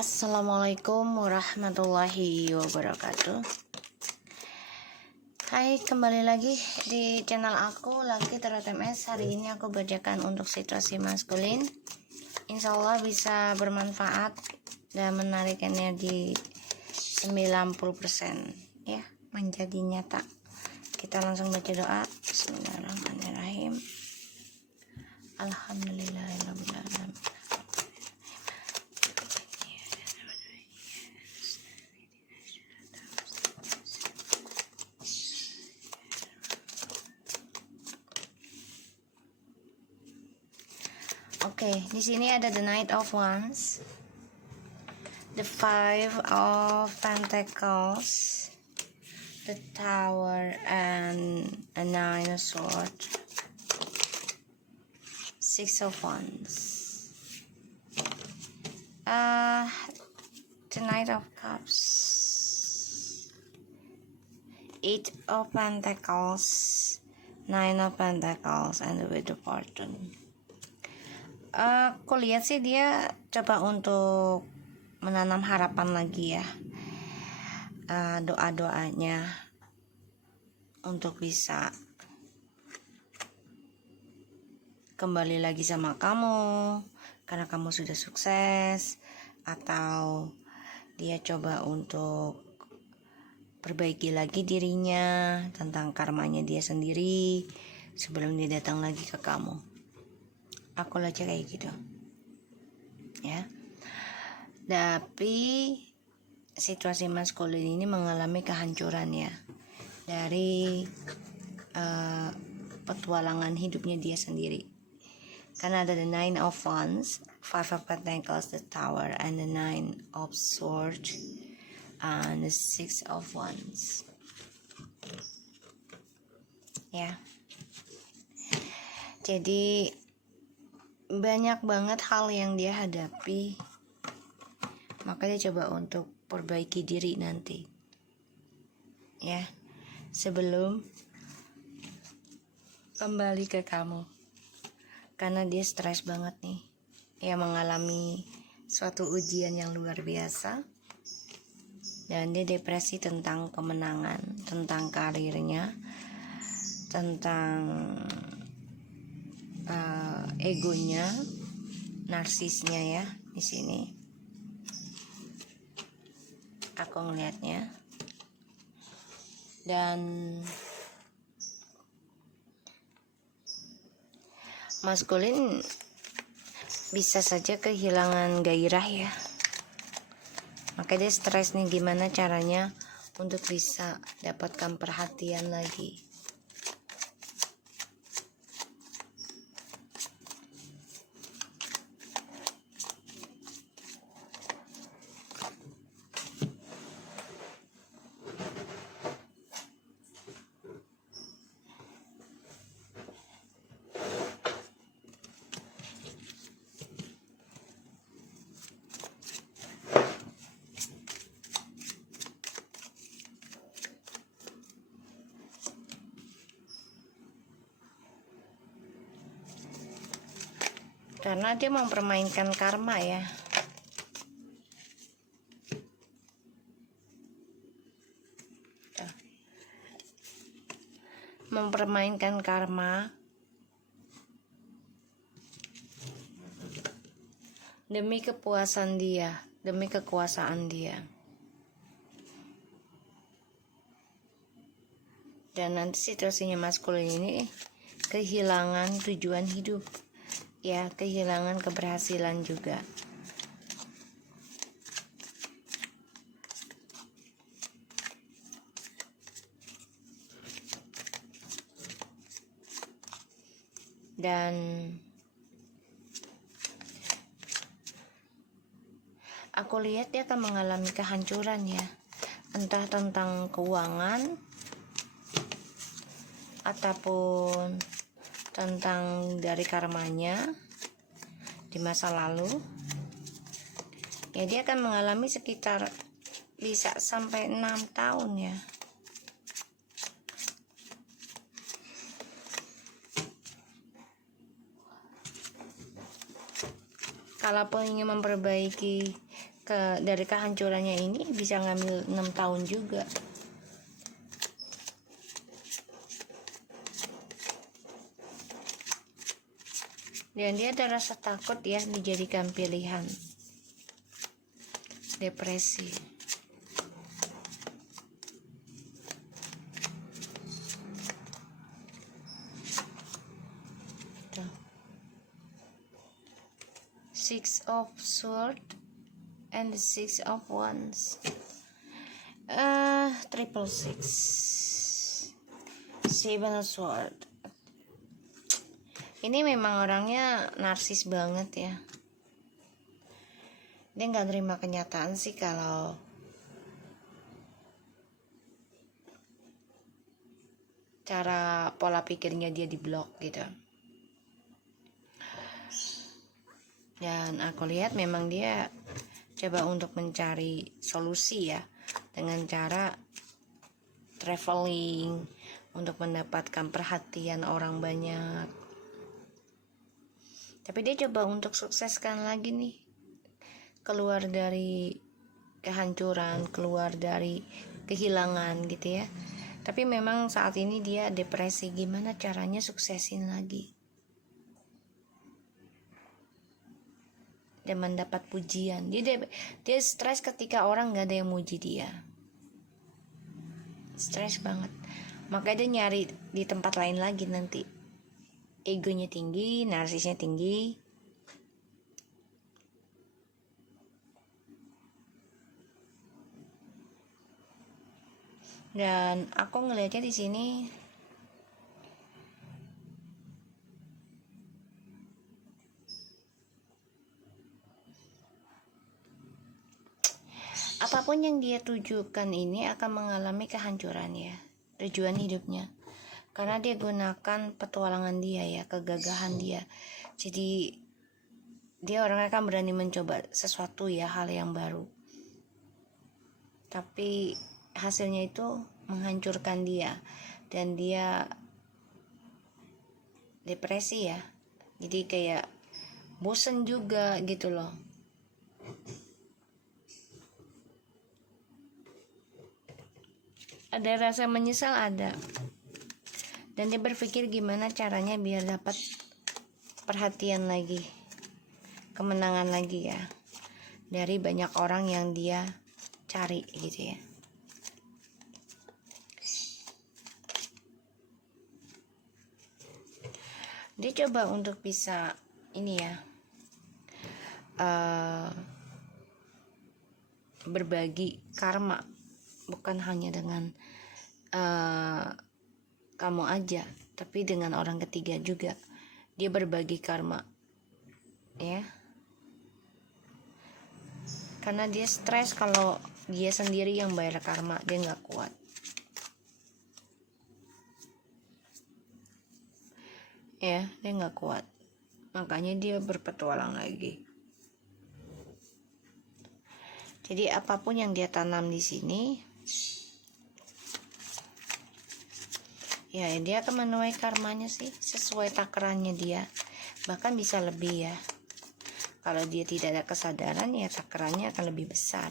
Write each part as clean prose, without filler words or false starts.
Assalamualaikum warahmatullahi wabarakatuh. Hai, kembali lagi di channel aku Lucky Tarot MS. Hari ini aku bacakan untuk situasi maskulin. Insya Allah bisa bermanfaat dan menarik energi 90% ya, menjadi nyata. Kita langsung baca doa. Bismillahirrahmanirrahim. Alhamdulillahirabbil alamin. Oke, di sini ada the Knight of Wands, the Five of Pentacles, the Tower, and a Nine of Swords, Six of Wands, the Knight of Cups, Eight of Pentacles, Nine of Pentacles, and the Wheel of Fortune. Aku lihat sih dia coba untuk menanam harapan lagi ya, doa-doanya untuk bisa kembali lagi sama kamu karena kamu sudah sukses, atau dia coba untuk perbaiki lagi dirinya tentang karmanya dia sendiri sebelum dia datang lagi ke kamu. Aku aja kayak gitu ya. Tapi situasi maskulin ini mengalami kehancuran ya, dari petualangan hidupnya dia sendiri, karena ada the Nine of Wands, Five of Pentacles, the Tower, and the Nine of Swords, and the Six of Wands ya. Jadi banyak banget hal yang dia hadapi, maka dia coba untuk perbaiki diri nanti ya, sebelum kembali ke kamu, karena dia stres banget nih ya, mengalami suatu ujian yang luar biasa, dan dia depresi tentang kemenangan, tentang karirnya, tentang egonya, narsisnya ya. Di sini aku ngelihatnya, dan maskulin bisa saja kehilangan gairah ya, maka dia stres nih, gimana caranya untuk bisa dapatkan perhatian lagi. Karena dia mempermainkan karma ya. Mempermainkan karma demi kepuasan dia, demi kekuasaan dia. Dan nanti situasinya maskulin ini kehilangan tujuan hidup ya, kehilangan keberhasilan juga. Dan aku lihat dia akan mengalami kehancuran ya, entah tentang keuangan ataupun tentang dari karmanya di masa lalu ya. Dia akan mengalami sekitar bisa sampai 6 tahun ya. Kalaupun ingin memperbaiki dari kehancurannya ini bisa ngambil 6 tahun juga. Dan dia ada rasa takut ya dijadikan pilihan. Depresi. Tuh. Six of Swords and the Six of Wands. Triple six. Seven of Swords. Ini memang orangnya narsis banget ya. Dia nggak terima kenyataan sih kalau cara pola pikirnya dia diblok gitu. Dan aku lihat memang dia coba untuk mencari solusi ya, dengan cara traveling untuk mendapatkan perhatian orang banyak. Tapi dia coba untuk sukseskan lagi nih, keluar dari kehancuran, keluar dari kehilangan gitu ya. Tapi memang saat ini dia depresi, gimana caranya suksesin lagi dan mendapat pujian. Dia stres ketika orang gak ada yang muji dia, stres banget. Makanya dia nyari di tempat lain lagi nanti. Egonya tinggi, narsisnya tinggi. Dan aku ngelihatnya di sini apapun yang dia tujukan ini akan mengalami kehancuran ya, tujuan hidupnya. Karena dia gunakan petualangan dia ya, kegagahan dia. Jadi dia orangnya kan berani mencoba sesuatu ya, hal yang baru. Tapi hasilnya itu menghancurkan dia. Dan dia depresi ya. Jadi kayak bosen juga gitu loh. Ada rasa menyesal, ada. Dan dia berpikir gimana caranya biar dapat perhatian lagi, kemenangan lagi ya, dari banyak orang yang dia cari gitu ya. Dia coba untuk bisa ini ya, berbagi karma, bukan hanya dengan kamu aja, tapi dengan orang ketiga juga. Dia berbagi karma ya, karena dia stres kalau dia sendiri yang bayar karma, dia nggak kuat ya, dia nggak kuat. Makanya dia berpetualang lagi. Jadi apapun yang dia tanam di sini ya, dia akan menuai karmanya sih sesuai takarannya dia, bahkan bisa lebih ya. Kalau dia tidak ada kesadaran ya takarannya akan lebih besar.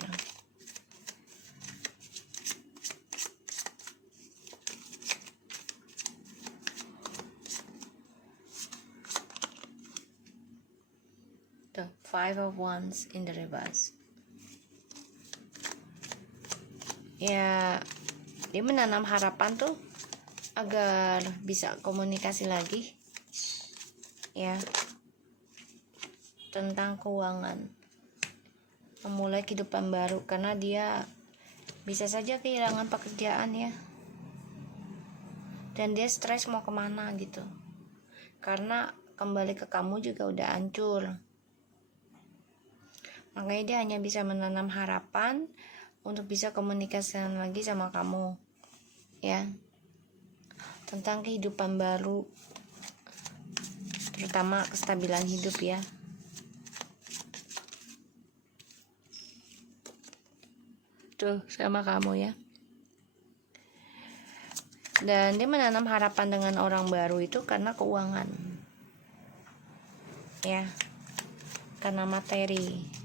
The Five of Wands in the reverse. Ya, dia menanam harapan tuh agar bisa komunikasi lagi ya, tentang keuangan, memulai kehidupan baru. Karena dia bisa saja kehilangan pekerjaan ya, dan dia stres mau kemana gitu, karena kembali ke kamu juga udah hancur. Makanya dia hanya bisa menanam harapan untuk bisa komunikasi lagi sama kamu ya, tentang kehidupan baru, terutama kestabilan hidup ya. Tuh sama kamu ya. Dan dia menanam harapan dengan orang baru itu karena keuangan ya, karena materi.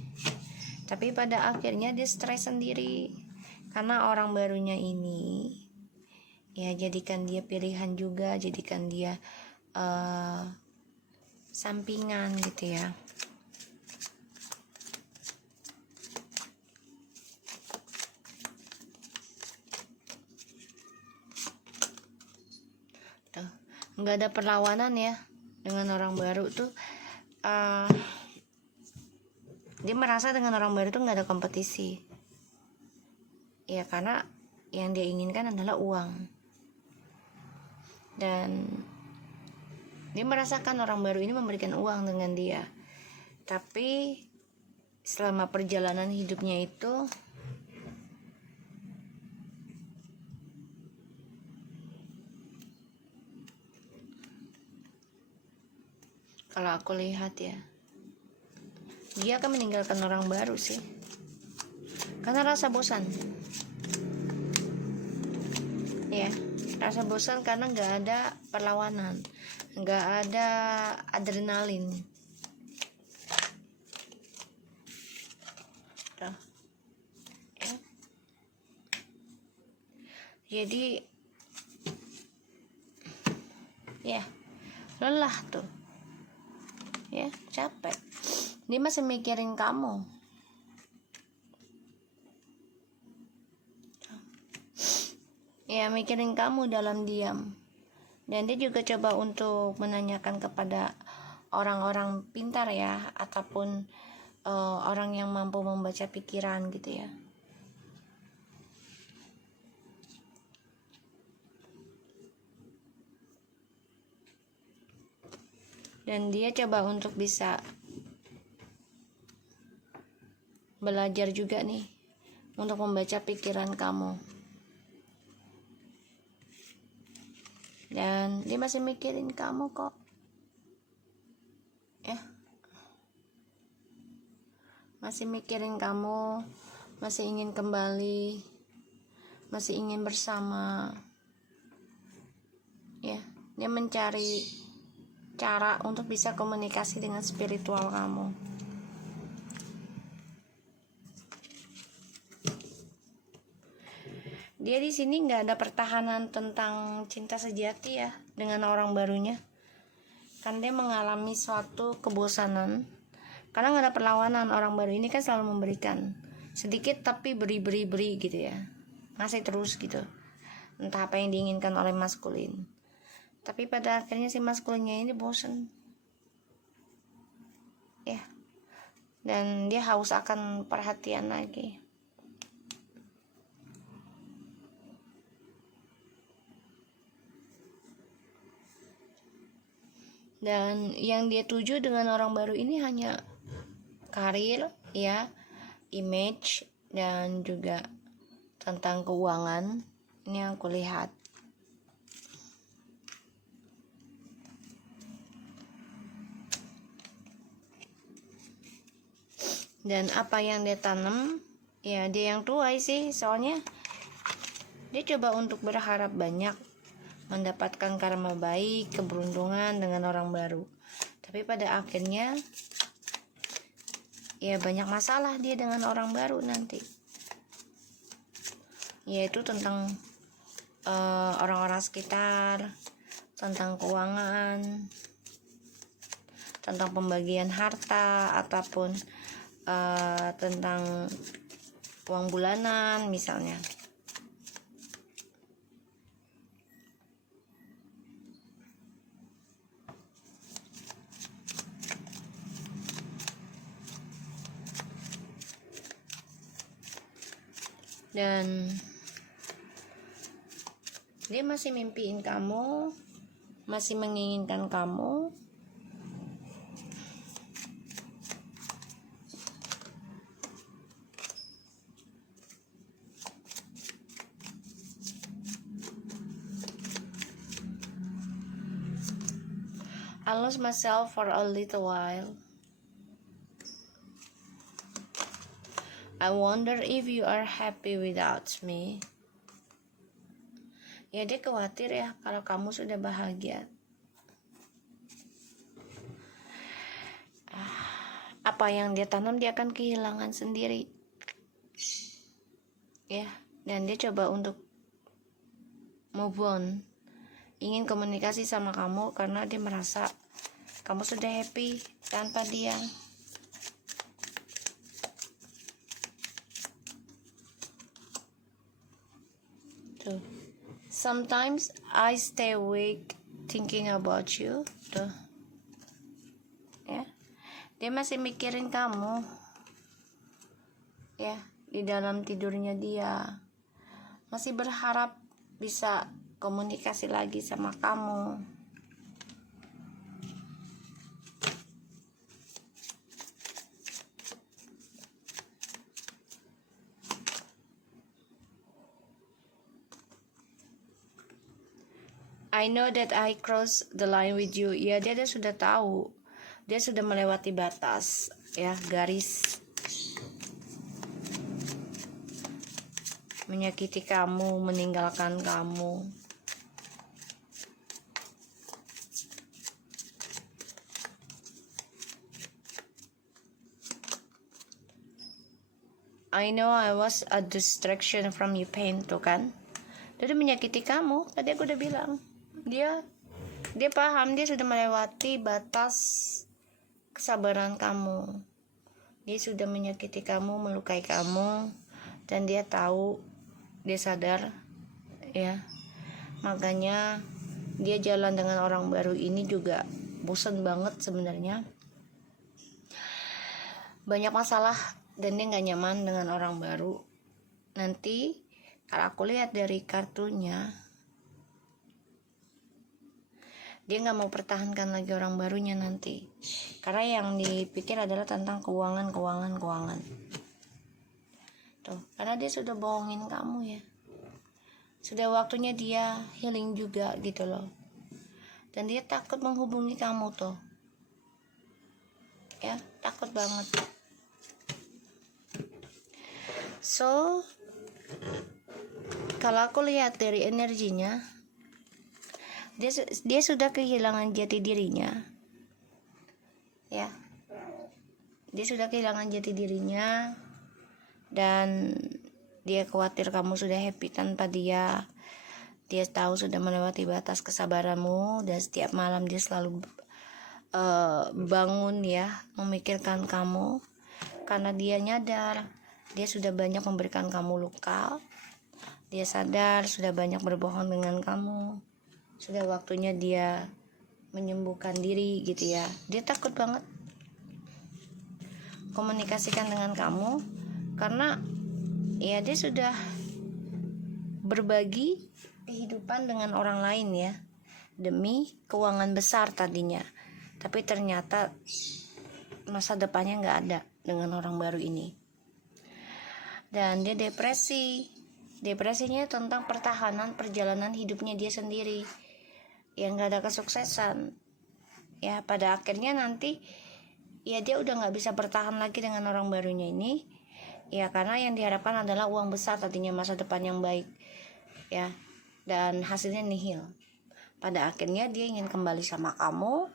Tapi pada akhirnya dia stres sendiri karena orang barunya ini. Ya, jadikan dia pilihan juga, jadikan dia sampingan gitu ya. Tuh, nggak ada perlawanan ya dengan orang baru tuh. Dia merasa dengan orang baru tuh nggak ada kompetisi. Ya karena yang dia inginkan adalah uang. Dan dia merasakan orang baru ini memberikan uang dengan dia. Tapi selama perjalanan hidupnya itu, kalau aku lihat ya, dia akan meninggalkan orang baru sih, karena rasa bosan. Ya, rasa bosan karena nggak ada perlawanan, nggak ada adrenalin. Tuh. Jadi ya lelah tuh, ya capek. Dia masih mikirin kamu. Ya, mikirin kamu dalam diam. Dan dia juga coba untuk menanyakan kepada orang-orang pintar ya, ataupun orang yang mampu membaca pikiran gitu ya. Dan dia coba untuk bisa belajar juga nih untuk membaca pikiran kamu. Dan dia masih mikirin kamu kok. Ya. Masih mikirin kamu, masih ingin kembali, masih ingin bersama. Ya, dia mencari cara untuk bisa komunikasi dengan spiritual kamu. Dia di sini nggak ada pertahanan tentang cinta sejati ya dengan orang barunya. Kan dia mengalami suatu kebosanan karena nggak ada perlawanan. Orang baru ini kan selalu memberikan sedikit tapi beri gitu ya, masih terus gitu, entah apa yang diinginkan oleh maskulin. Tapi pada akhirnya si maskulinnya ini bosan ya, dan dia haus akan perhatian lagi. Dan yang dia tuju dengan orang baru ini hanya karir ya, image, dan juga tentang keuangan. Ini yang aku lihat. Dan apa yang dia tanam, ya dia yang tuai sih, soalnya dia coba untuk berharap banyak mendapatkan karma baik, keberuntungan dengan orang baru. Tapi pada akhirnya ya banyak masalah dia dengan orang baru nanti. Yaitu tentang orang-orang sekitar, tentang keuangan, tentang pembagian harta, ataupun tentang uang bulanan misalnya. Dan dia masih mimpiin kamu, masih menginginkan kamu. I lost myself for a little while. I wonder if you are happy without me. Ya dia khawatir ya kalau kamu sudah bahagia. apa yang dia tanam dia akan kehilangan sendiri, ya. Dan dia coba untuk move on, ingin komunikasi sama kamu karena dia merasa kamu sudah happy tanpa dia. Tuh. Sometimes I stay awake thinking about you. Tuh. Ya. Dia masih mikirin kamu. Ya, di dalam tidurnya dia masih berharap bisa komunikasi lagi sama kamu. I know that I cross the line with you. Ya, dia sudah tahu. Dia sudah melewati batas, ya, garis. Menyakiti kamu, meninggalkan kamu. I know I was a distraction from your pain, tuh kan. Dia udah menyakiti kamu. Tadi aku udah bilang. Dia paham, dia sudah melewati batas kesabaran kamu. Dia sudah menyakiti kamu, melukai kamu, dan dia tahu, dia sadar, ya. Makanya dia jalan dengan orang baru ini juga bosan banget sebenarnya. Banyak masalah dan dia nggak nyaman dengan orang baru. Nanti kalau aku lihat dari kartunya, dia nggak mau pertahankan lagi orang barunya nanti, karena yang dipikir adalah tentang keuangan. Tuh, karena dia sudah bohongin kamu, ya. Sudah waktunya dia healing juga gitu loh. Dan dia takut menghubungi kamu tuh, ya, takut banget. So, kalau aku lihat dari energinya, dia sudah kehilangan jati dirinya, ya. Dia sudah kehilangan jati dirinya, dan dia khawatir kamu sudah happy tanpa dia. Dia tahu sudah melewati batas kesabaranmu, dan setiap malam dia selalu bangun, ya, memikirkan kamu, karena dia nyadar dia sudah banyak memberikan kamu luka. Dia sadar sudah banyak berbohong dengan kamu. Sudah waktunya dia menyembuhkan diri gitu, ya. Dia takut banget komunikasikan dengan kamu karena, ya, dia sudah berbagi kehidupan dengan orang lain, ya, demi keuangan besar tadinya. Tapi ternyata masa depannya nggak ada dengan orang baru ini. Dan dia depresi. Depresinya tentang perjalanan hidupnya dia sendiri yang nggak ada kesuksesan. Ya, pada akhirnya nanti, ya, dia udah nggak bisa bertahan lagi dengan orang barunya ini. Ya, karena yang diharapkan adalah uang besar tadinya, masa depan yang baik, ya, dan hasilnya nihil. Pada akhirnya dia ingin kembali sama kamu,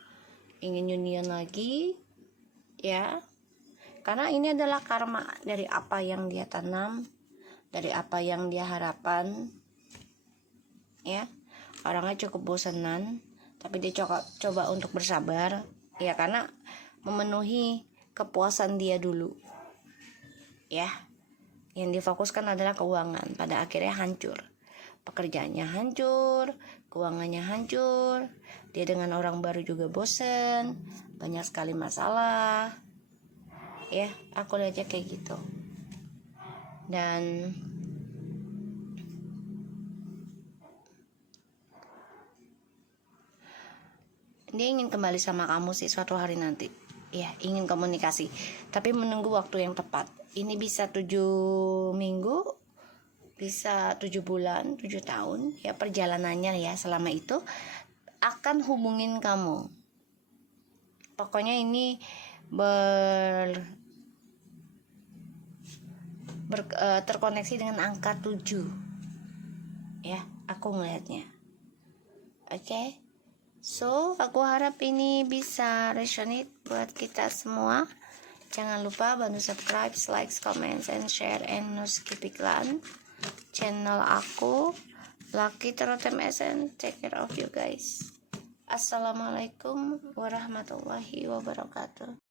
ingin union lagi, ya, karena ini adalah karma dari apa yang dia tanam, dari apa yang dia harapkan, ya. Orangnya cukup bosanan, tapi dia coba untuk bersabar, ya, karena memenuhi kepuasan dia dulu, ya. Yang difokuskan adalah keuangan. Pada akhirnya hancur, pekerjaannya hancur, keuangannya hancur, dia dengan orang baru juga bosen, banyak sekali masalah, ya. Aku lihatnya kayak gitu. Dan dia ingin kembali sama kamu sih suatu hari nanti, ya, ingin komunikasi, tapi menunggu waktu yang tepat. Ini bisa 7 minggu, bisa 7 bulan, 7 tahun, ya, perjalanannya, ya. Selama itu akan hubungin kamu. Pokoknya ini terkoneksi dengan angka 7, ya, aku ngelihatnya. Oke. So, aku harap ini bisa resonate buat kita semua, Jangan lupa bantu subscribe, like, comment, and share, and no skip iklan channel aku, Lucky Tarot MSN. Take care of you guys. Assalamualaikum warahmatullahi wabarakatuh.